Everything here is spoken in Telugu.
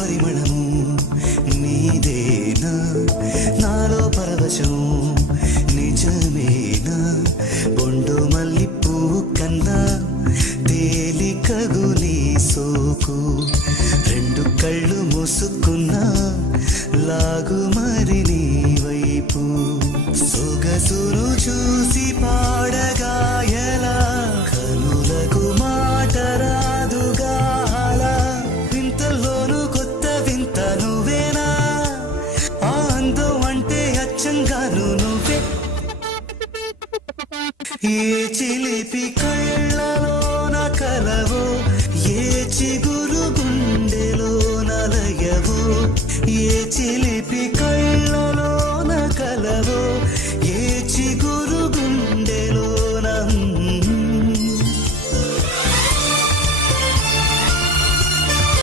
పరిమళము నీదేనా నాలో పరవశం నిజమేనా బొండు మల్లి పువ్వు కన్నా తేలికగు నీ సోకు రెండు కళ్ళు మూసుకున్నా లాగు మరి నీ వైపు సొగసును చూసి పాడగా